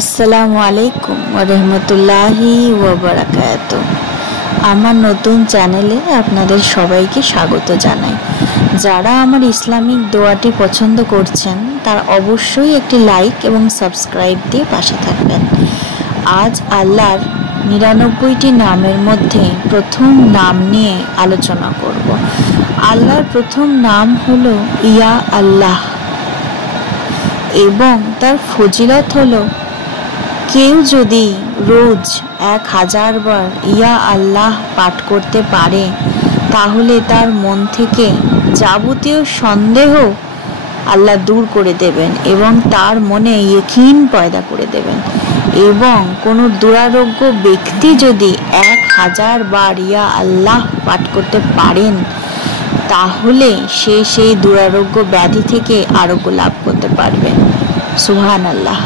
আসসালামু আলাইকুম ওয়া রাহমাতুল্লাহি ওয়া বারাকাতুহু। আমার নতুন চ্যানেলে আপনাদের সবাইকে স্বাগত জানাই। যারা আমার ইসলামিক দোয়াটি পছন্দ করছেন তারা অবশ্যই একটি লাইক এবং সাবস্ক্রাইব দিয়ে পাশে থাকবেন। আজ আল্লাহর ৯৯টি নামের মধ্যে প্রথম নাম নিয়ে আলোচনা করব। আল্লাহর প্রথম নাম হলো ইয়া আল্লাহ এবং তার ফজিলত হলো কেউ যদি রোজ ১০০০ বার ইয়া আল্লাহ পাঠ করতে পারে তাহলে তার মন থেকে যাবতীয় সন্দেহ আল্লাহ দূর করে দেবেন এবং তার মনে ইয়াকিন পয়দা করে দেবেন। এবং কোনো দুরারোগ্য ব্যক্তি যদি ১০০০ বার ইয়া আল্লাহ পাঠ করতে পারেন তাহলে সে সেই দুরারোগ্য ব্যাধি থেকে আরোগ্য লাভ করতে পারবে। সুবহানাল্লাহ।